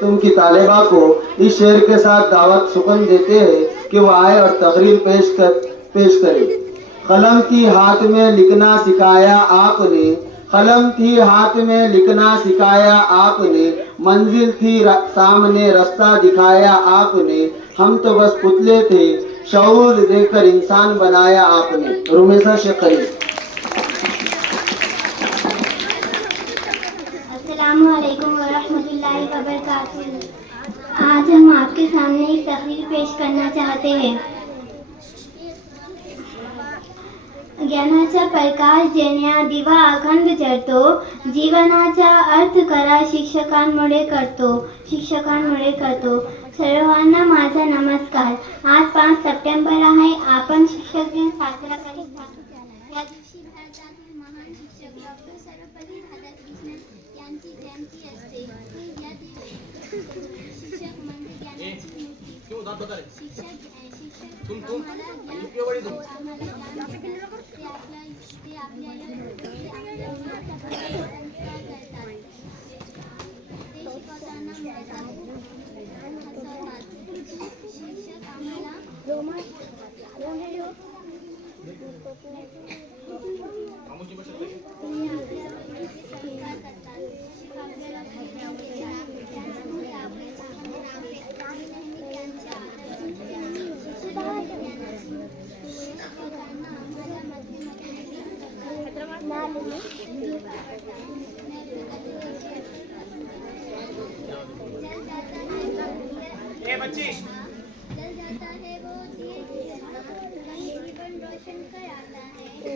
तुमकी तालिबा को इस शेर के साथ दावत सुकन देते हैं कि वह आए और तकरीर पेश करे। कलम थी हाथ में लिखना सिखाया आपने, कलम थी हाथ में लिखना सिखाया आपने, मंजिल थी सामने रास्ता दिखाया आपने, हम तो बस पुतले थे शऊर देकर इंसान बनाया आपने। रुमेसा शेख करीम। अस्सलामुअलैकुम वरहमतुल्लाहि वबरकातुहू। आज हम आपके सामने एक तकरीर पेश करना चाहते हैं। ज्ञानाचा प्रकाश देण्या दिवा अखंड जळतो, जीवनाचा अर्थ करा शिक्षकांमुळे करतो। सर्वांना माझा नमस्कार। आज 5 सप्टेंबर आहे। आपण शिक्षक दिन साजरा करीत आहोत। या दिवशी भारतातील महान शिक्षक डॉक्टर सर्वपल्ली राधाकृष्णन यांची जयंती असते। या दिवशी शिक्षक म्हणजे ज्ञानाची मूर्ती। शिक्षक आम्हाला जल जाता है वो दिए की तरह, वही जीवन रोशन कर आता है।